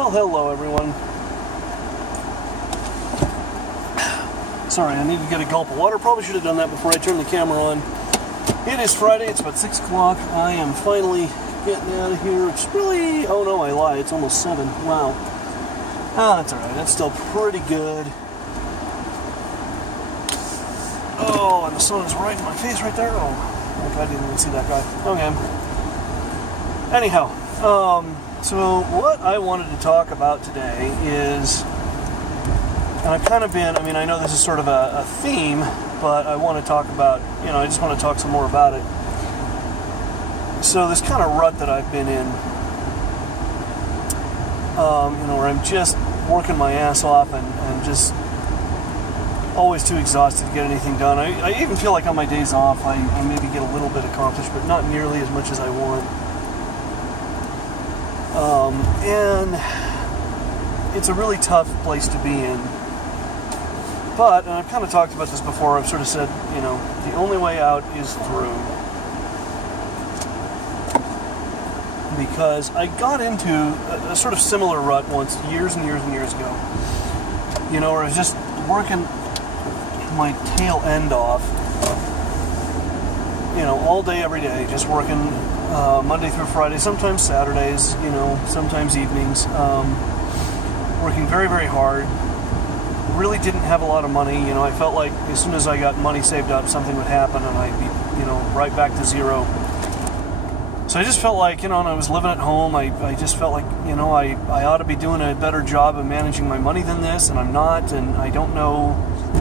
Well, hello everyone. Sorry, I need to get a gulp of water. Probably should have done that before I turned the camera on. It is Friday, it's about 6 o'clock. I am finally getting out of here. It's really, oh no, I lie, it's almost 7. Wow. That's alright, that's still pretty good. Oh, and the sun is right in my face right there. Oh, I didn't even see that guy. Okay. Anyhow, so what I wanted to talk about today is, and I've kind of been, I know this is sort of a theme, but I want to talk about, I just want to talk some more about it. So this kind of rut that I've been in, where I'm just working my ass off and just always too exhausted to get anything done. I even feel like on my days off, I maybe get a little bit accomplished, but not nearly as much as I want. And it's a really tough place to be in. But, and I've kind of talked about this before, I've sort of said, the only way out is through. Because I got into a sort of similar rut once, years and years and years ago. Where I was just working my tail end off, all day, every day, just working Monday through Friday, sometimes Saturdays, sometimes evenings, working very, very hard. Really didn't have a lot of money. I felt like as soon as I got money saved up, something would happen and I'd be, right back to zero. So I just felt like, and I was living at home, I just felt like, I ought to be doing a better job of managing my money than this, and I'm not, and I don't know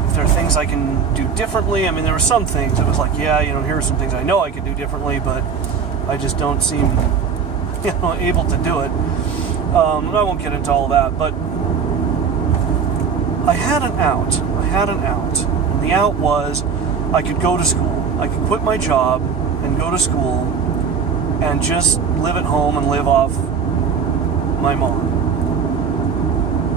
if there are things I can do differently. There were some things that was like, yeah, here are some things I know I could do differently, but I just don't seem, able to do it. I won't get into all that, but I had an out. And the out was I could go to school. I could quit my job and go to school and just live at home and live off my mom.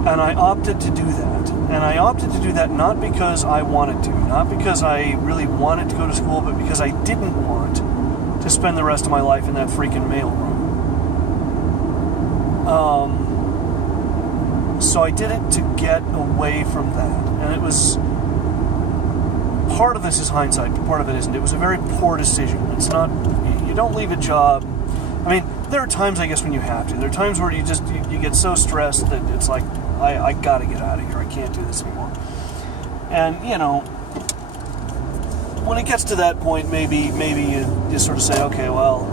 And I opted to do that. And I opted to do that not because I wanted to, not because I really wanted to go to school, but because I didn't want to spend the rest of my life in that freaking mailroom. So I did it to get away from that. And it was, part of this is hindsight, but part of it isn't. It was a very poor decision. It's not, you don't leave a job. There are times, I guess, when you have to. There are times where you get so stressed that it's like, I gotta get out of here. I can't do this anymore. And, when it gets to that point, maybe you just sort of say, okay, well,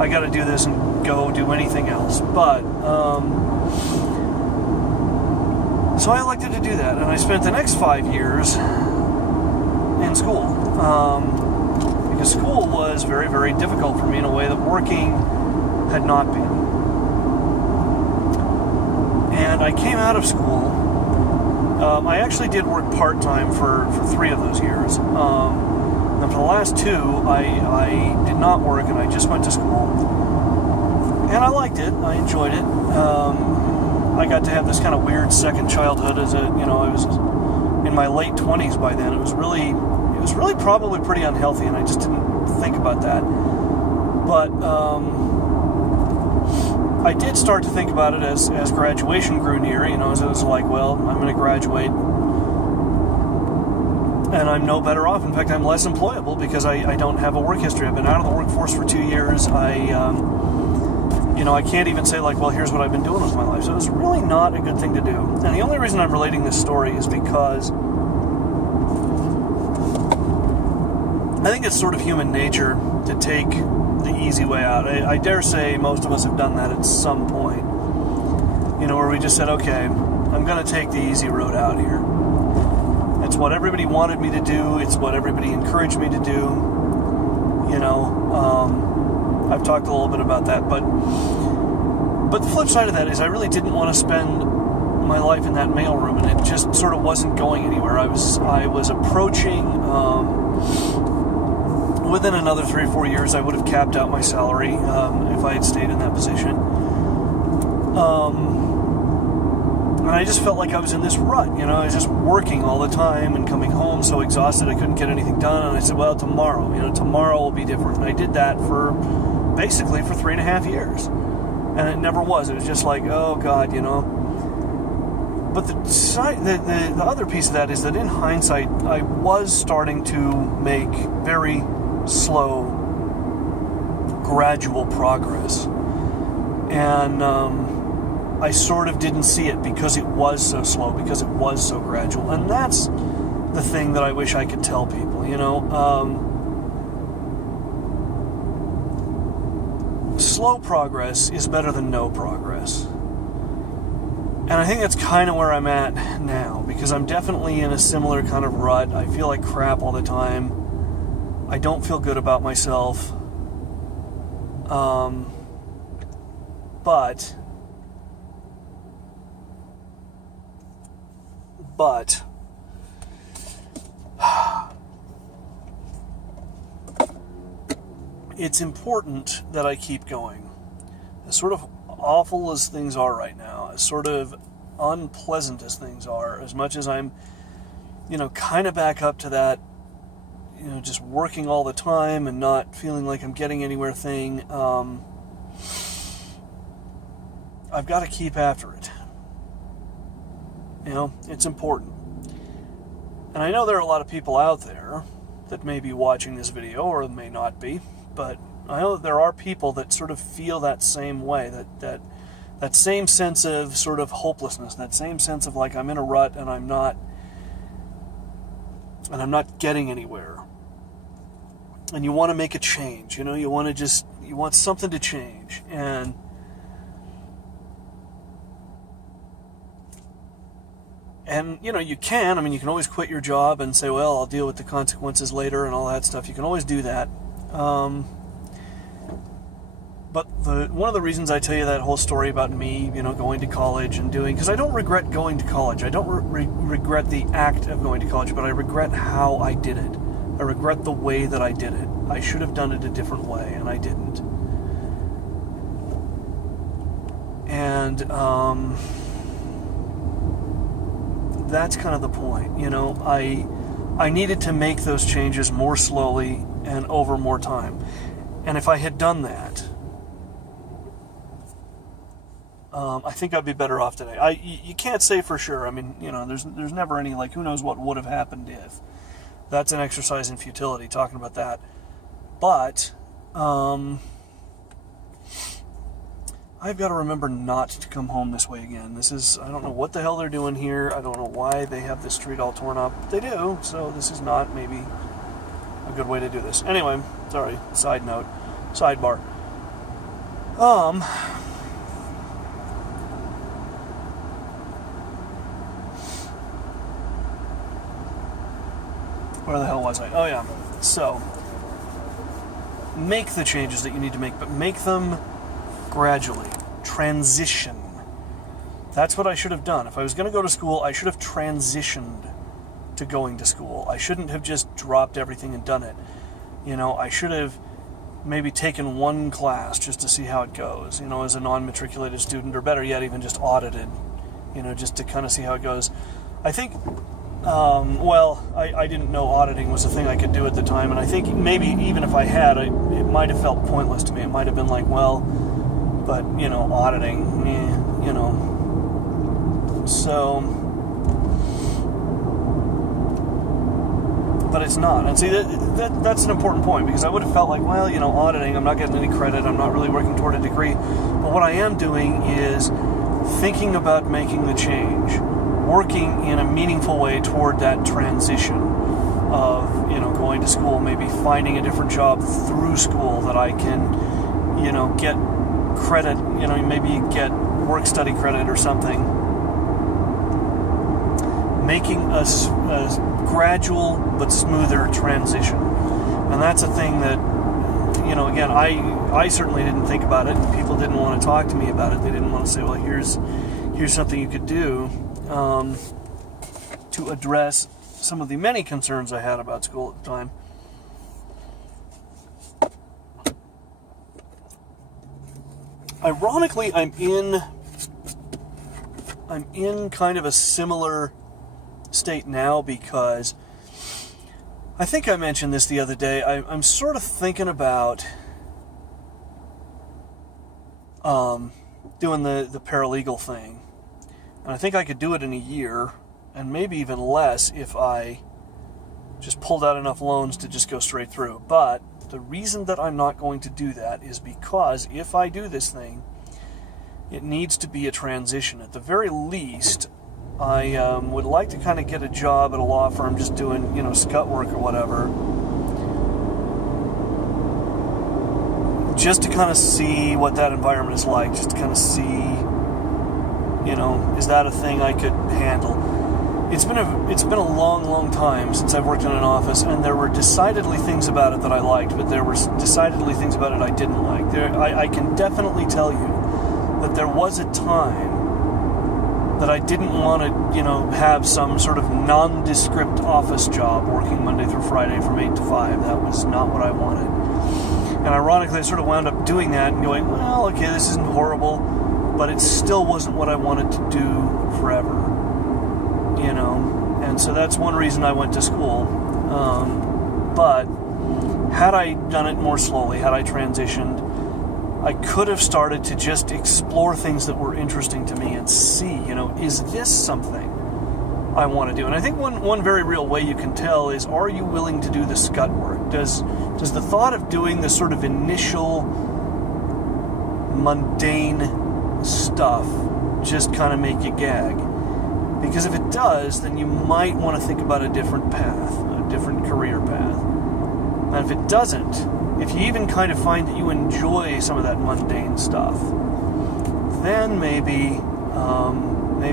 I got to do this and go do anything else. But so I elected to do that, and I spent the next 5 years in school because school was very, very difficult for me in a way that working had not been. And I came out of school. I actually did work part-time for 3 of those years. And for the last 2, I did not work, and I just went to school. And I liked it. I enjoyed it. I got to have this kind of weird second childhood as I was in my late 20s by then. It was really probably pretty unhealthy, and I just didn't think about that. But I did start to think about it as graduation grew near, as it was like, well, I'm going to graduate, and I'm no better off. In fact, I'm less employable because I don't have a work history. I've been out of the workforce for 2 years. I can't even say like, well, here's what I've been doing with my life. So it was really not a good thing to do. And the only reason I'm relating this story is because I think it's sort of human nature to take the easy way out. I dare say most of us have done that at some point. Where we just said, okay, I'm going to take the easy road out here. It's what everybody wanted me to do. It's what everybody encouraged me to do. I've talked a little bit about that, but the flip side of that is I really didn't want to spend my life in that mailroom, and it just sort of wasn't going anywhere. I was approaching, within another 3 or 4 years, I would have capped out my salary if I had stayed in that position. And I just felt like I was in this rut, I was just working all the time and coming home so exhausted I couldn't get anything done. And I said, well, tomorrow will be different. And I did that for 3.5 years. And it never was. It was just like, oh God, But the other piece of that is that in hindsight, I was starting to make very slow, gradual progress. And I sort of didn't see it because it was so slow, because it was so gradual. And that's the thing that I wish I could tell people, slow progress is better than no progress. And I think that's kind of where I'm at now, because I'm definitely in a similar kind of rut. I feel like crap all the time. I don't feel good about myself. But it's important that I keep going. As sort of awful as things are right now, as sort of unpleasant as things are, as much as I'm, kind of back up to that, just working all the time and not feeling like I'm getting anywhere thing, I've got to keep after it. It's important. And I know there are a lot of people out there that may be watching this video or may not be, but I know that there are people that sort of feel that same way, that same sense of sort of hopelessness, that same sense of like I'm in a rut and I'm not getting anywhere. And you want to make a change, you want something to change. And you can. You can always quit your job and say, well, I'll deal with the consequences later and all that stuff. You can always do that. But one of the reasons I tell you that whole story about me, going to college and doing, because I don't regret going to college. I don't regret the act of going to college, but I regret how I did it. I regret the way that I did it. I should have done it a different way, and I didn't. And that's kind of the point. I needed to make those changes more slowly and over more time. And if I had done that, I think I'd be better off today. You can't say for sure. There's never any, who knows what would have happened if. That's an exercise in futility, talking about that. But I've got to remember not to come home this way again. I don't know what the hell they're doing here. I don't know why they have this street all torn up. They do, so this is not maybe a good way to do this. Anyway, sorry, sidebar. Where the hell was I? Oh yeah. So, make the changes that you need to make, but make them gradually. Transition. That's what I should have done. If I was going to go to school, I should have transitioned to going to school. I shouldn't have just dropped everything and done it. I should have maybe taken one class just to see how it goes, as a non-matriculated student, or better yet, even just audited, just to kind of see how it goes. I think, I didn't know auditing was a thing I could do at the time, and I think maybe even if I had, it might have felt pointless to me. It might have been like, well, but, auditing, so, but it's not. And see, that's an important point, because I would have felt like, well, auditing, I'm not getting any credit, I'm not really working toward a degree, but what I am doing is thinking about making the change, working in a meaningful way toward that transition of, going to school, maybe finding a different job through school that I can, get credit, maybe get work-study credit or something. Making a gradual but smoother transition. And that's a thing that, again, I certainly didn't think about it, and people didn't want to talk to me about it. They didn't want to say, well, here's something you could do to address some of the many concerns I had about school at the time. Ironically, I'm in kind of a similar state now, because I think I mentioned this the other day. I'm sort of thinking about doing the paralegal thing. And I think I could do it in a year, and maybe even less if I just pulled out enough loans to just go straight through. But the reason that I'm not going to do that is because if I do this thing, it needs to be a transition. At the very least, I would like to kind of get a job at a law firm just doing, scut work or whatever, just to kind of see what that environment is like, just to kind of see, is that a thing I could handle? It's been a long, long time since I've worked in an office, and there were decidedly things about it that I liked, but there were decidedly things about it I didn't like. I can definitely tell you that there was a time that I didn't want to, have some sort of nondescript office job working Monday through Friday from 8 to 5. That was not what I wanted. And ironically, I sort of wound up doing that and going, well, okay, this isn't horrible, but it still wasn't what I wanted to do forever, And so that's one reason I went to school. But had I done it more slowly, had I transitioned, I could have started to just explore things that were interesting to me and see, is this something I want to do? And I think one very real way you can tell is, are you willing to do the scut work? Does the thought of doing the sort of initial mundane stuff just kind of make you gag? Because if it does, then you might want to think about a different path, a different career path. And if it doesn't, if you even kind of find that you enjoy some of that mundane stuff, then maybe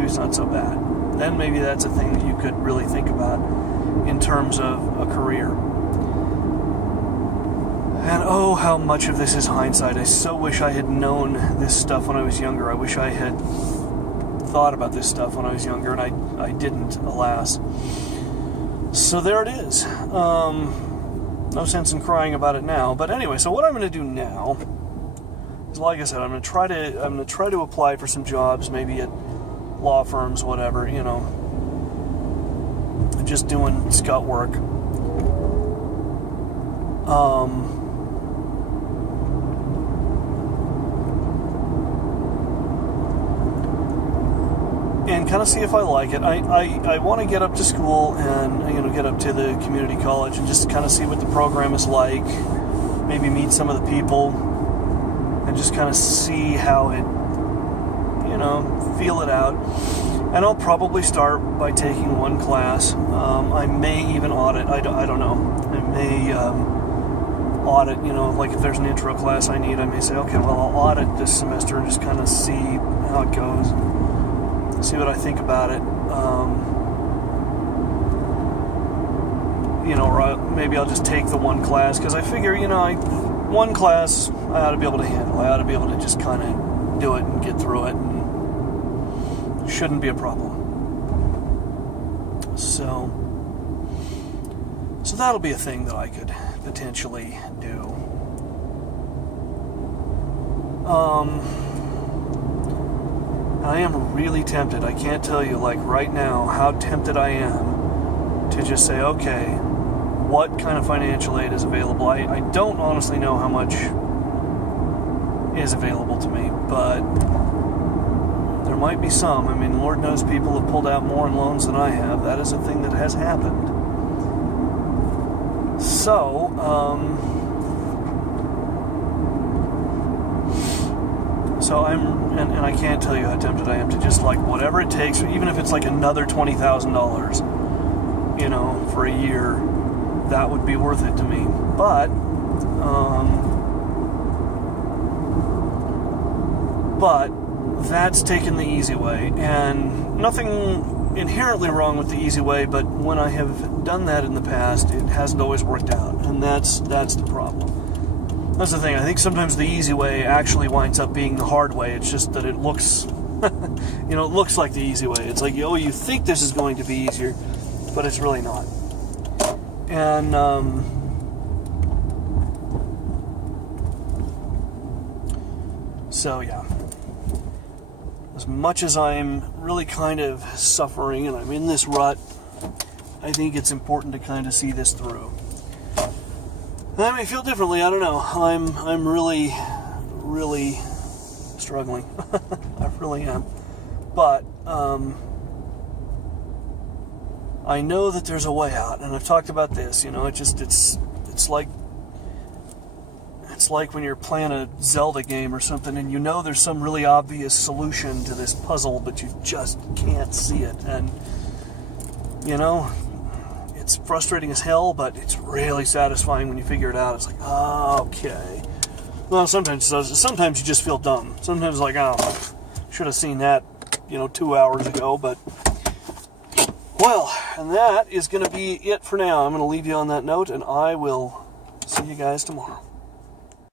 it's not so bad. Then maybe that's a thing that you could really think about in terms of a career. And oh, how much of this is hindsight. I so wish I had known this stuff when I was younger. I wish I had thought about this stuff when I was younger, and I didn't, alas. So there it is. No sense in crying about it now. But anyway, so what I'm going to do now is, like I said, I'm going to try to apply for some jobs, maybe at law firms, whatever, just doing scut work. And kind of see if I like it. I want to get up to school and get up to the community college and just kind of see what the program is like. Maybe meet some of the people and just kind of see how it, feel it out. And I'll probably start by taking one class. I may even audit. I don't know. I may audit. Like if there's an intro class I need, I may say, okay, well I'll audit this semester and just kind of see how it goes. See what I think about it. Or maybe I'll just take the one class, because I figure, one class I ought to be able to handle. I ought to be able to just kind of do it and get through it, and shouldn't be a problem. So that'll be a thing that I could potentially do. I am really tempted. I can't tell you, right now, how tempted I am to just say, okay, what kind of financial aid is available? I don't honestly know how much is available to me, but there might be some. I mean, Lord knows people have pulled out more in loans than I have. That is a thing that has happened. So, and I can't tell you how tempted I am to just whatever it takes, even if it's another $20,000, for a year, that would be worth it to me. But that's taken the easy way, and nothing inherently wrong with the easy way, but when I have done that in the past, it hasn't always worked out, and that's the problem. That's the thing. I think sometimes the easy way actually winds up being the hard way. It's just that it looks, it looks like the easy way. It's like, you think this is going to be easier, but it's really not. And, so yeah. As much as I'm really kind of suffering and I'm in this rut, I think it's important to kind of see this through. I may feel differently, I don't know. I'm really, really struggling. I really am. But I know that there's a way out, and I've talked about this. You know, it's like when you're playing a Zelda game or something, and you know there's some really obvious solution to this puzzle, but you just can't see it. And you know, it's frustrating as hell, but it's really satisfying when you figure it out. It's like, oh, okay. Well, sometimes you just feel dumb. Sometimes it's like, oh, should have seen that, 2 hours ago. But, well, and that is going to be it for now. I'm going to leave you on that note, and I will see you guys tomorrow.